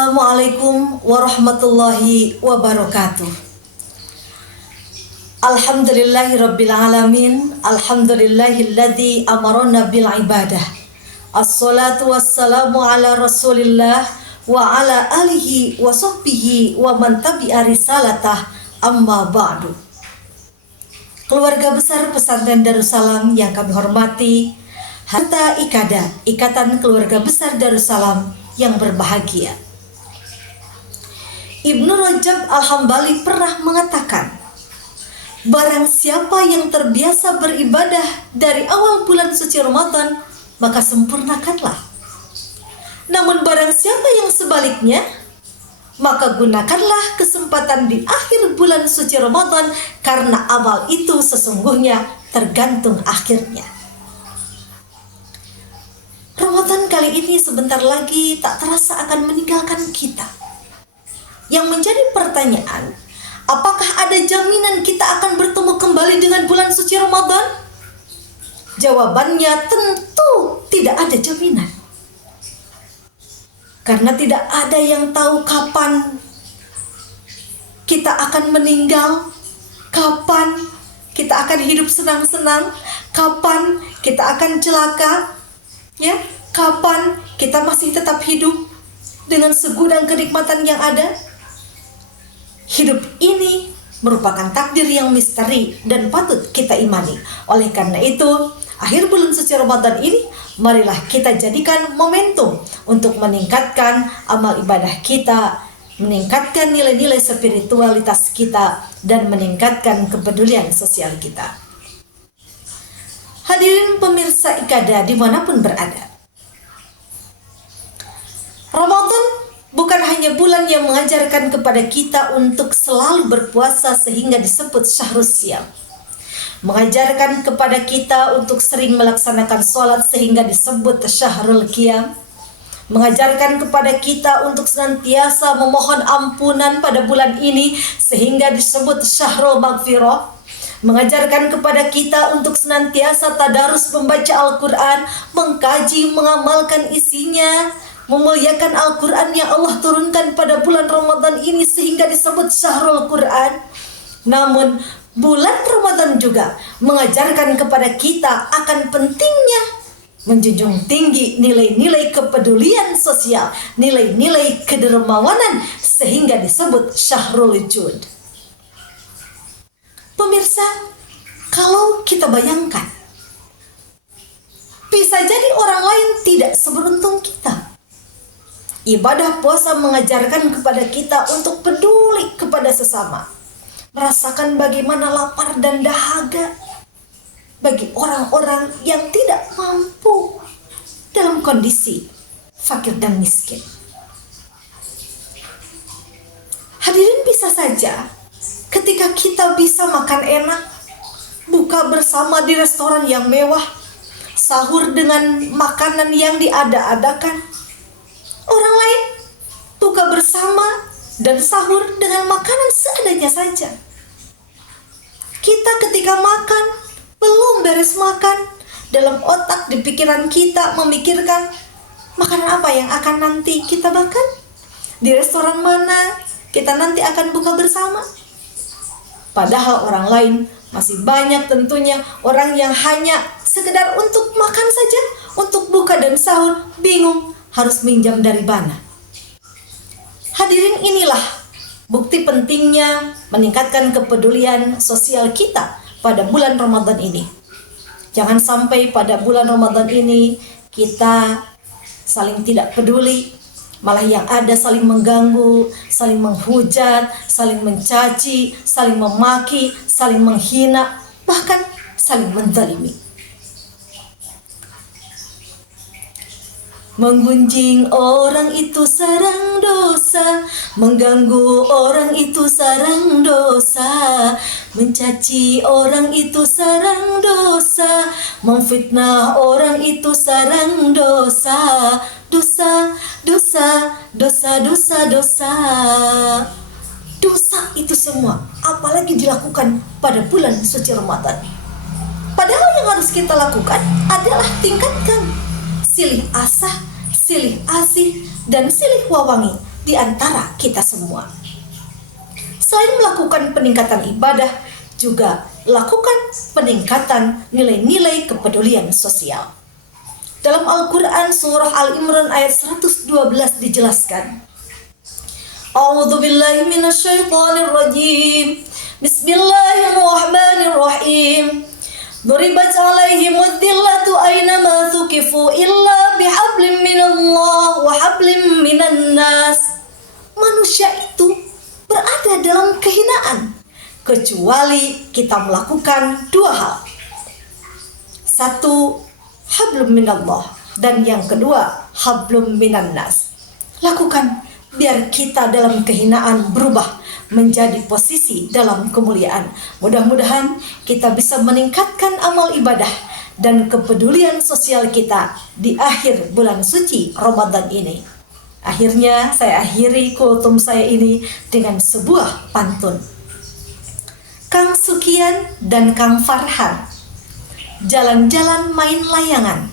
Assalamualaikum warahmatullahi wabarakatuh. Alhamdulillahirabbil alamin. Alhamdulillahilladzi amarna bil ibadah. Assalatu wassalamu ala Rasulillah wa ala alihi wa sahbihi wa man tabi'a risalatah, amma ba'du. Keluarga besar Pesantren Darussalam yang kami hormati, harta ikada, Ikatan Keluarga Besar Darussalam yang berbahagia. Ibnu Rajab Al-Hambali pernah mengatakan, barang siapa yang terbiasa beribadah dari awal bulan suci Ramadan, maka sempurnakanlah. Namun barang siapa yang sebaliknya, maka gunakanlah kesempatan di akhir bulan suci Ramadan, karena amal itu sesungguhnya tergantung akhirnya. Ramadan kali ini sebentar lagi tak terasa akan meninggalkan kita. Yang menjadi pertanyaan, apakah ada jaminan kita akan bertemu kembali dengan bulan suci Ramadan? Jawabannya tentu tidak ada jaminan. Karena tidak ada yang tahu kapan kita akan meninggal, kapan kita akan hidup senang-senang, kapan kita akan celaka, ya, kapan kita masih tetap hidup dengan segudang kenikmatan yang ada. Hidup ini merupakan takdir yang misteri dan patut kita imani. Oleh karena itu, akhir bulan suci Ramadan ini, marilah kita jadikan momentum untuk meningkatkan amal ibadah kita, meningkatkan nilai-nilai spiritualitas kita, dan meningkatkan kepedulian sosial kita. Hadirin pemirsa Ikada dimanapun berada, Ramadan bukan hanya bulan yang mengajarkan kepada kita untuk selalu berpuasa sehingga disebut syahrus siyam, mengajarkan kepada kita untuk sering melaksanakan sholat sehingga disebut syahrul qiyam, mengajarkan kepada kita untuk senantiasa memohon ampunan pada bulan ini sehingga disebut syahrul maghfirah, mengajarkan kepada kita untuk senantiasa tadarus membaca Al-Quran, mengkaji, mengamalkan isinya, memuliakan Al-Quran yang Allah turunkan pada bulan Ramadan ini sehingga disebut syahrul Quran. Namun bulan Ramadan juga mengajarkan kepada kita akan pentingnya menjunjung tinggi nilai-nilai kepedulian sosial, nilai-nilai kedermawanan sehingga disebut syahrul jud. Pemirsa, kalau kita bayangkan, bisa jadi orang lain tidak seberuntung kita. Ibadah puasa mengajarkan kepada kita untuk peduli kepada sesama, merasakan bagaimana lapar dan dahaga bagi orang-orang yang tidak mampu dalam kondisi fakir dan miskin. Hadirin, bisa saja ketika kita bisa makan enak, buka bersama di restoran yang mewah, sahur dengan makanan yang diada-adakan, orang lain buka bersama dan sahur dengan makanan seadanya saja. Kita ketika makan, belum beres makan, dalam otak di pikiran kita memikirkan makanan apa yang akan nanti kita makan, di restoran mana kita nanti akan buka bersama. Padahal orang lain masih banyak tentunya orang yang hanya sekedar untuk makan saja, untuk buka dan sahur, bingung harus minjam dari mana. Hadirin, inilah bukti pentingnya meningkatkan kepedulian sosial kita pada bulan Ramadan ini. Jangan sampai pada bulan Ramadan ini kita saling tidak peduli, malah yang ada saling mengganggu, saling menghujat, saling mencaci, saling memaki, saling menghina, bahkan saling menzalimi. Menggunjing orang itu sarang dosa, mengganggu orang itu sarang dosa, mencaci orang itu sarang dosa, memfitnah orang itu sarang dosa, dosa, dosa, dosa, dosa, dosa. Dosa itu semua, apalagi dilakukan pada bulan suci Ramadan. Padahal yang harus kita lakukan adalah tingkatkan silih asah, silih asih, dan silih wawangi di antara kita semua. Selain melakukan peningkatan ibadah, juga lakukan peningkatan nilai-nilai kepedulian sosial. Dalam Al-Quran surah Al-Imran ayat 112 dijelaskan, A'udzu billahi minasyaitonir rajim. Bismillahirrahmanirrahim. Duribat 'alaihimud dhillatu aynama thuqifu illa bihablin minallah wa hablin minan nas. Manusia itu berada dalam kehinaan kecuali kita melakukan dua hal. Satu, hablum minallah, dan yang kedua, hablum minan nas. Lakukan biar kita dalam kehinaan berubah menjadi posisi dalam kemuliaan. Mudah-mudahan kita bisa meningkatkan amal ibadah dan kepedulian sosial kita di akhir bulan suci Ramadan ini. Akhirnya saya akhiri kultum saya ini dengan sebuah pantun. Kang Sukian dan Kang Farhan jalan-jalan main layangan.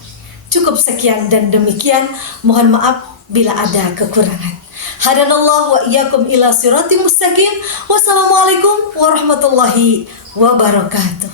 Cukup sekian dan demikian. Mohon maaf bila ada kekurangan. Hadanallahu wa iyyakum ila siratim mustaqim. Wassalamualaikum warahmatullahi wabarakatuh.